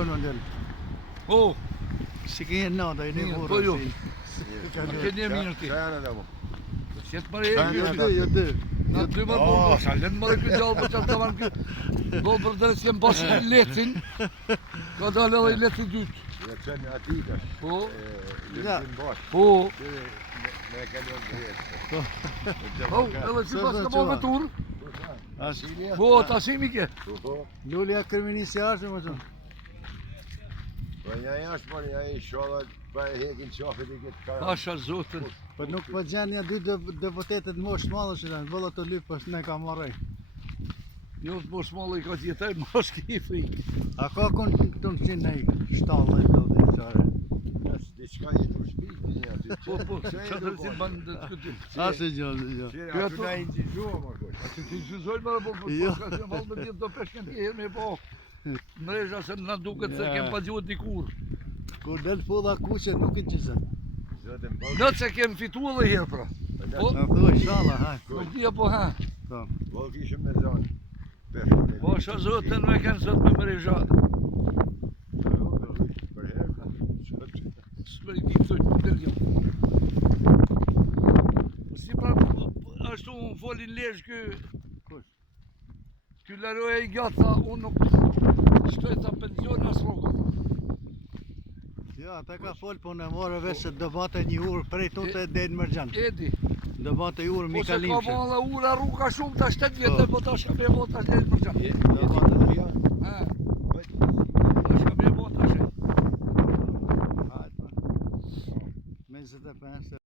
punë ndër. Po, Si ke jenë nata, i ne Mirë, burra. po ju. Si- kënë e mirë ti. Çfarë janë ato? Sjetë më re, Jo dy, jo dy. na dy më po, sa lënë më këtë gjallë për çfarë të marr këtë. Do për drejtë jem bosh lecin. Ka dalë edhe i leci dytë. Ja çan aty tash. Po, Ja. Lëndin bosh. po. Me kanë drejtë. Po, edhe si pas ka bërë tur. As Po, ta shimi ke. Po. Lulja kryeministi jashtë më thon. Po ja jashtë po ja i sholla pa e hekin qafet i këtë kara. Pasha zotën. Po nuk po gjen ja dy deputetët mosh mallë që janë, valla të lyp pas ne ka marrë. Jo të bosh mallë i ka tjetër, mosh ki frikë. A ka kon ton sin ai shtalla do të çare. Tash diçka i tu shpiti aty. Po, po, çfarë si ban të këtë. As e gjë, gjë. Që aty na injizhuam apo. Aty ti zhuzoj më po, Jo. po, ka vallë me do peshkën ti herë me po. Mreža se na duket se Ja. kem pa gjuhë dikur. Kur del fulla kuqe nuk i çizën. Zotën po. Në se kem fitu edhe herë pra. Po, Na thuaj inshallah, ha. nuk dia po ha. Po. Po kishim me zonë. Peshkun. Pasha zotën me kanë zot me mreža. Për herë. S'me i dim thot të jo. Si pra ashtu unë folin lesh ky Kush? ky laroja i gjatë tha unë nuk shtoj ta pension as rrugë. Ja, ata ka fol po në morë vesh se do bate një urë prej tote deri në Mërgjan. Edi. Do bate urë Po se ka Mikalimshe. valla ura rruga shumë ta 7 vjetë po tash ka bëu tash deri në Mërgjan. Do bate Ha. Tash ka bëu tash. Hajde. 25